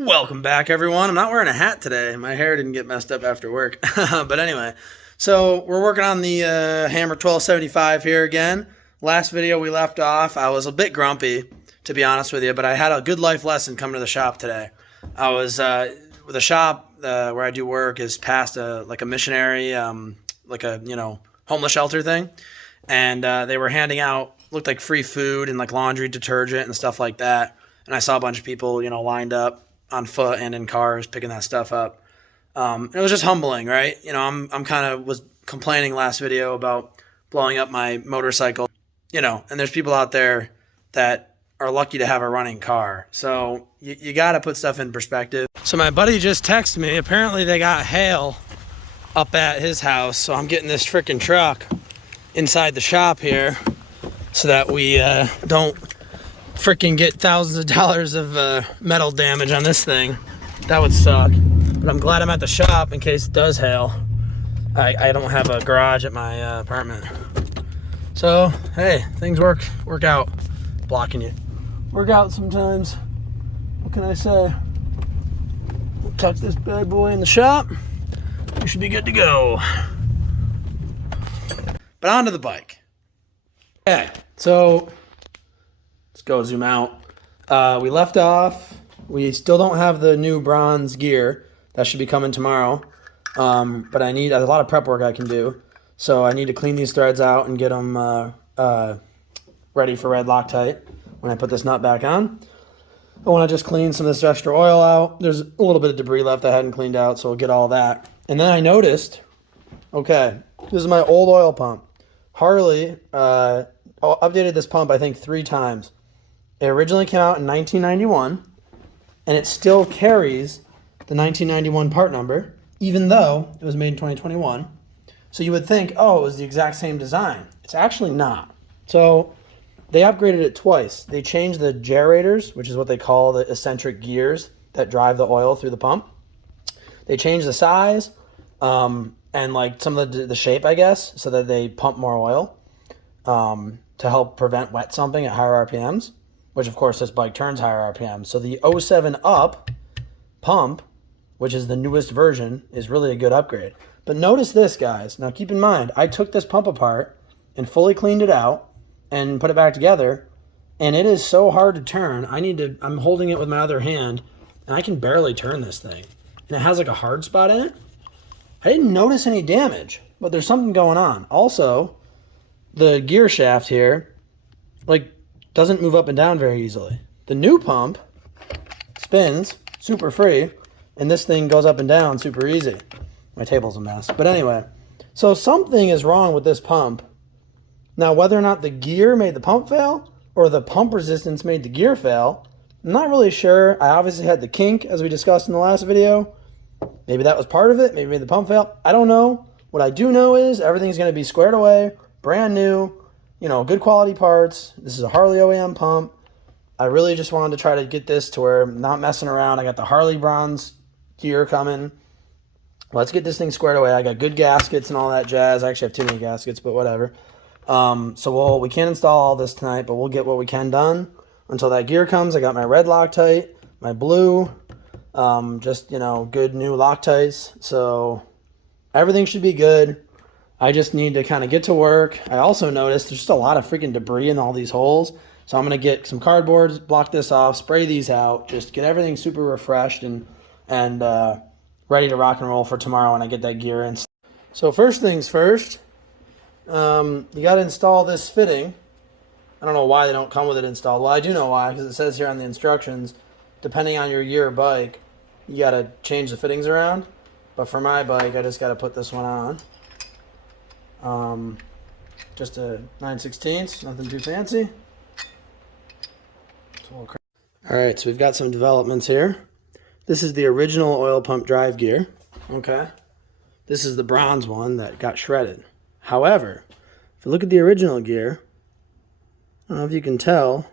Welcome back, everyone. I'm not wearing a hat today. My hair didn't get messed up after work. But anyway, so we're working on the Hammer 1275 here again. Last video we left off, I was a bit grumpy, to be honest with you, but I had a good life lesson coming to the shop today. I was, the shop where I do work is past a missionary, like a, homeless shelter thing. And they were handing out, looked like free food and like laundry detergent and stuff like that. And I saw a bunch of people, lined up on foot and in cars picking that stuff up. It was just humbling, right? I'm kind of was complaining last video about blowing up my motorcycle, and there's people out there that are lucky to have a running car. So you got to put stuff in perspective. So my buddy just texted me. Apparently they got hail up at his house. So I'm getting this freaking truck inside the shop here so that we don't freaking get thousands of dollars of metal damage on this thing. That would suck. But I'm glad I'm at the shop in case it does hail. I don't have a garage at my apartment. So, hey, things work out. Blocking you. Work out sometimes. What can I say? We'll tuck this bad boy in the shop. We should be good to go. But onto the bike. Okay, so let's go zoom out. We left off. We still don't have the new bronze gear. That should be coming tomorrow. But I need a lot of prep work I can do. So I need to clean these threads out and get them ready for red Loctite when I put this nut back on. I want to just clean some of this extra oil out. There's a little bit of debris left I hadn't cleaned out, so we'll get all that. And then I noticed, okay, this is my old oil pump. Harley updated this pump, I think, 3 times. It originally came out in 1991, and it still carries the 1991 part number, even though it was made in 2021. So you would think, oh, it was the exact same design. It's actually not. So they upgraded it twice. They changed the gerators, which is what they call the eccentric gears that drive the oil through the pump. They changed the size and like some of the shape, I guess, so that they pump more oil to help prevent wet sumping at higher RPMs, which of course this bike turns higher RPMs. So the 07 Up pump, which is the newest version, is really a good upgrade. But notice this, guys. Now keep in mind, I took this pump apart and fully cleaned it out and put it back together, and it is so hard to turn. I'm holding it with my other hand, and I can barely turn this thing. And it has like a hard spot in it. I didn't notice any damage, but there's something going on. Also, the gear shaft here, doesn't move up and down very easily. The new pump spins super free, and this thing goes up and down super easy. My table's a mess. But anyway, so something is wrong with this pump. Now, whether or not the gear made the pump fail or the pump resistance made the gear fail, I'm not really sure. I obviously had the kink, as we discussed in the last video. Maybe that was part of it. Maybe made the pump fail. I don't know. What I do know is everything's going to be squared away, brand new, good quality parts. This is a Harley OEM pump. I really just wanted to try to get this to where I'm not messing around. I got the Harley bronze gear coming. Let's get this thing squared away. I got good gaskets and all that jazz. I actually have too many gaskets, but whatever. So we can't install all this tonight, but we'll get what we can done until that gear comes. I got my red Loctite, my blue, good new Loctites. So everything should be good. I just need to kind of get to work. I also noticed there's just a lot of freaking debris in all these holes. So I'm going to get some cardboard, block this off, spray these out, just get everything super refreshed and ready to rock and roll for tomorrow when I get that gear in. So first things first, you got to install this fitting. I don't know why they don't come with it installed. Well, I do know why, because it says here on the instructions, depending on your year bike, you got to change the fittings around. But for my bike, I just got to put this one on. Just a 9/16, nothing too fancy. All right, so we've got some developments here. This is the original oil pump drive gear. Okay. This is the bronze one that got shredded. However, if you look at the original gear, I don't know if you can tell,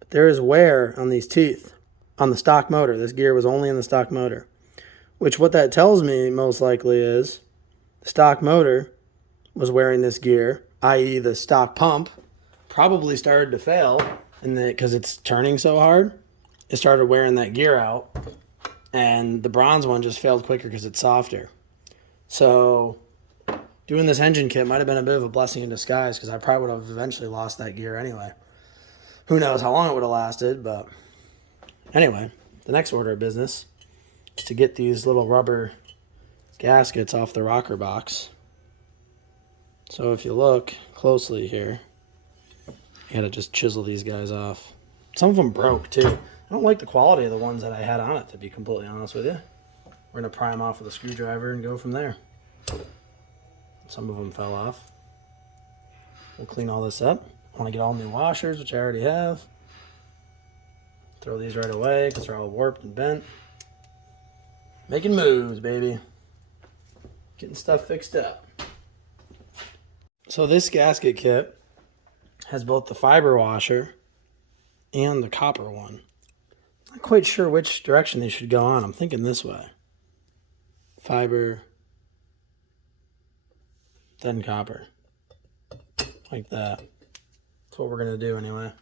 but there is wear on these teeth on the stock motor. This gear was only in the stock motor, which what that tells me most likely is the stock motor was wearing this gear, i.e. the stock pump probably started to fail and because it's turning so hard. it started wearing that gear out, and the bronze one just failed quicker because it's softer. So doing this engine kit might have been a bit of a blessing in disguise, because I probably would have eventually lost that gear anyway. Who knows how long it would have lasted, but anyway, the next order of business is to get these little rubber gaskets off the rocker box. So if you look closely here, you gotta just chisel these guys off. Some of them broke too. I don't like the quality of the ones that I had on it, to be completely honest with you. We're gonna pry them off with a screwdriver and go from there. Some of them fell off. We'll clean all this up. I want to get all new washers, which I already have. Throw these right away because they're all warped and bent. Making moves, baby. Getting stuff fixed up. So this gasket kit has both the fiber washer and the copper one. Not quite sure which direction they should go on. I'm thinking this way. Fiber, then copper. Like that. That's what we're going to do anyway.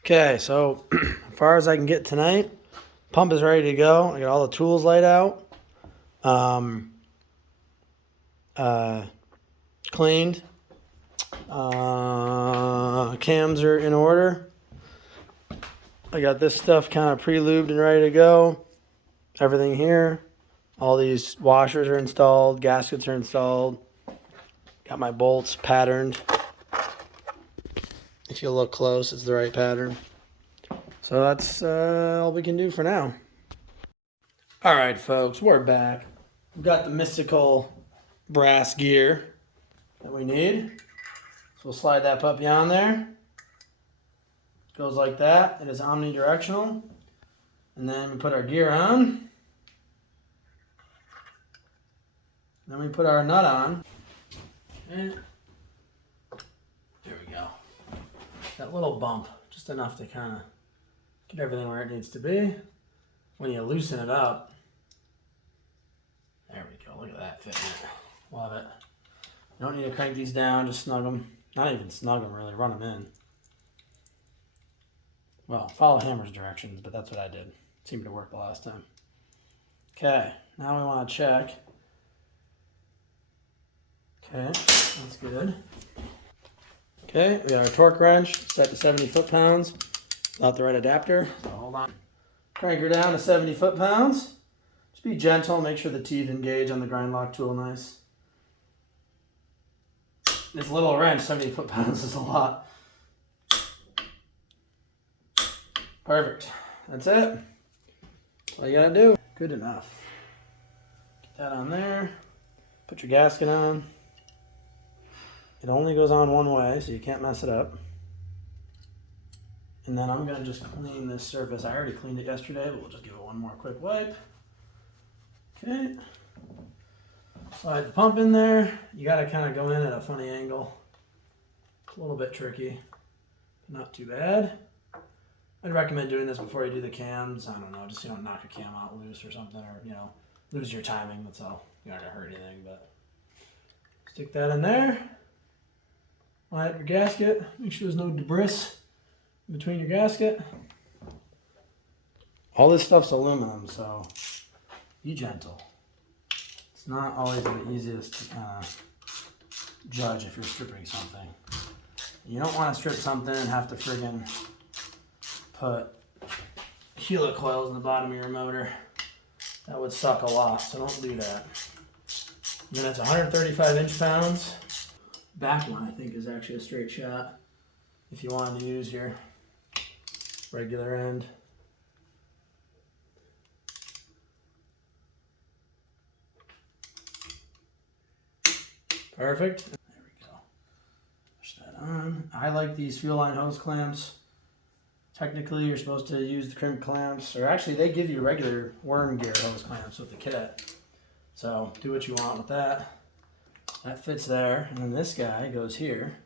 Okay, so as far as I can get tonight, pump is ready to go. I got all the tools laid out. Cleaned. Cams are in order. I got this stuff kind of pre-lubed and ready to go. Everything here. All these washers are installed. Gaskets are installed. Got my bolts patterned. If you look close, it's the right pattern. So that's all we can do for now. All right, folks, we're back. We've got the mystical brass gear that we need. So we'll slide that puppy on there. Goes like that. It is omnidirectional. And then we put our gear on. Then we put our nut on. And there we go. That little bump, just enough to kind of get everything where it needs to be. When you loosen it up, there we go. Look at that fitting it. Love it. You don't need to crank these down, just snug them. Not even snug them, really. Run them in. Well, follow Hammer's directions, but that's what I did. Seemed to work the last time. Okay, now we want to check. Okay, that's good. Okay, we got our torque wrench set to 70 foot-pounds without the right adapter. So hold on. Crank her down to 70 foot-pounds. Just be gentle, make sure the teeth engage on the grind lock tool nice. This little wrench, 70 foot-pounds, is a lot. Perfect. That's it. That's all you gotta do. Good enough. Get that on there. Put your gasket on. It only goes on one way, so you can't mess it up. And then I'm gonna just clean this surface. I already cleaned it yesterday, but we'll just give it one more quick wipe. Okay. Slide the pump in there. You gotta kind of go in at a funny angle. It's a little bit tricky, but not too bad. I'd recommend doing this before you do the cams. I don't know, just so you don't knock a cam out loose or something, or lose your timing. That's all. You're not gonna hurt anything, but stick that in there. Line up your gasket. Make sure there's no debris between your gasket. All this stuff's aluminum, so be gentle. It's not always the easiest to kind of judge if you're stripping something. You don't want to strip something and have to friggin' put helicoils in the bottom of your motor. That would suck a lot, so don't do that. And then it's 135 inch-pounds. Back one, I think, is actually a straight shot if you wanted to use your regular end. Perfect. There we go. Push that on. I like these fuel line hose clamps. Technically, you're supposed to use the crimp clamps, or actually they give you regular worm gear hose clamps with the kit. So do what you want with that. That fits there, and then this guy goes here.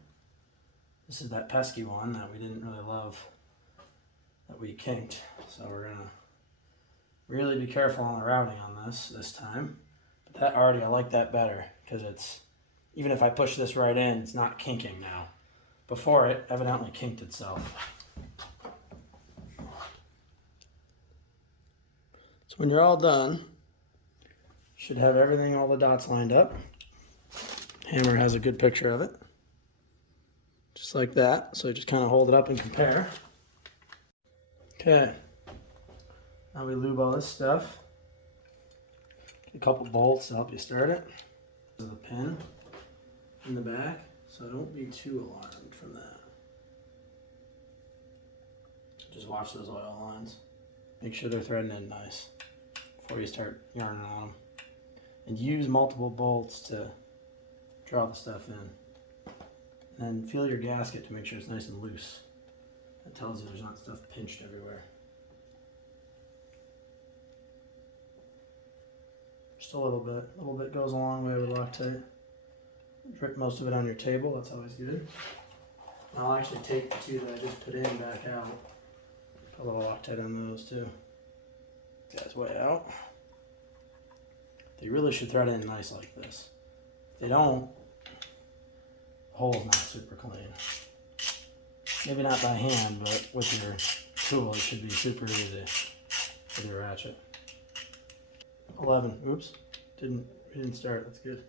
This is that pesky one that we didn't really love, that we kinked. So we're gonna really be careful on the routing on this time. But that already, I like that better, because it's, even if I push this right in, it's not kinking now. Before it evidently kinked itself. So when you're all done, should have everything, all the dots lined up. Hammer has a good picture of it. Just like that. So you just kind of hold it up and compare. Okay. Now we lube all this stuff. Get a couple bolts to help you start it. There's a pin in the back, so don't be too alarmed from that. Just watch those oil lines. Make sure they're threading in nice before you start yarning on them. And use multiple bolts to draw the stuff in. And then feel your gasket to make sure it's nice and loose. That tells you there's not stuff pinched everywhere. Just a little bit. A little bit goes a long way with Loctite. Drip most of it on your table, that's always good. And I'll actually take the two that I just put in back out. Put a little Loctite on those too. This guy's way out. They really should thread in nice like this. If they don't, the hole's not super clean. Maybe not by hand, but with your tool it should be super easy with your ratchet. 11. Oops. We didn't start. That's good.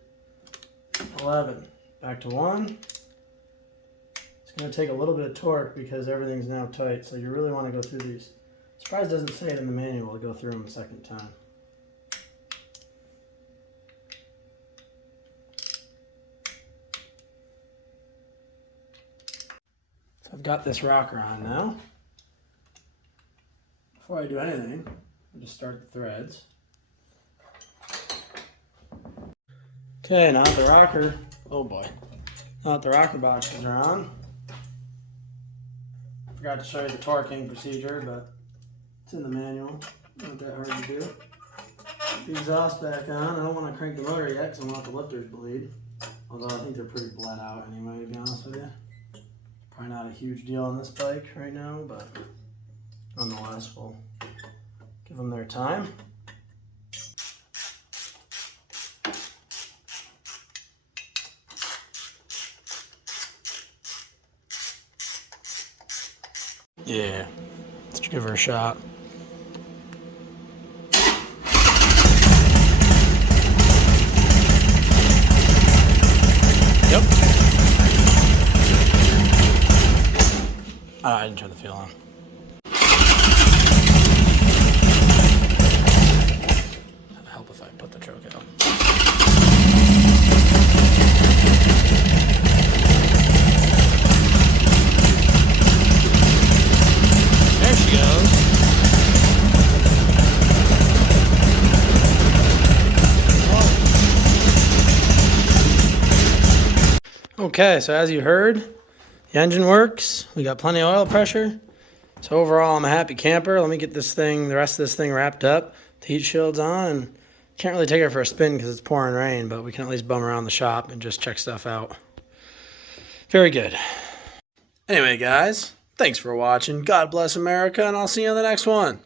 11. Back to 1. It's going to take a little bit of torque because everything's now tight, so you really want to go through these. Surprised it doesn't say it in the manual to go through them a second time. So I've got this rocker on now. Before I do anything, I'll just start the threads. Okay, now that the rocker, oh boy, now that the rocker boxes are on, I forgot to show you the torquing procedure, but it's in the manual, not that hard to do. Put the exhaust back on. I don't want to crank the motor yet because I don't want the lifters bleed, although I think they're pretty bled out anyway, to be honest with you. Probably not a huge deal on this bike right now, but nonetheless, we'll give them their time. Yeah, let's give her a shot. Yep. I didn't turn the fuel on. That'd help if I put the choke out. There she goes. Okay, so as you heard, the engine works. We got plenty of oil pressure. So overall, I'm a happy camper. Let me get this thing, the rest of this thing wrapped up. The heat shield's on, and can't really take it for a spin because it's pouring rain, but we can at least bum around the shop and just check stuff out. Very good. Anyway, guys, thanks for watching. God bless America, and I'll see you on the next one.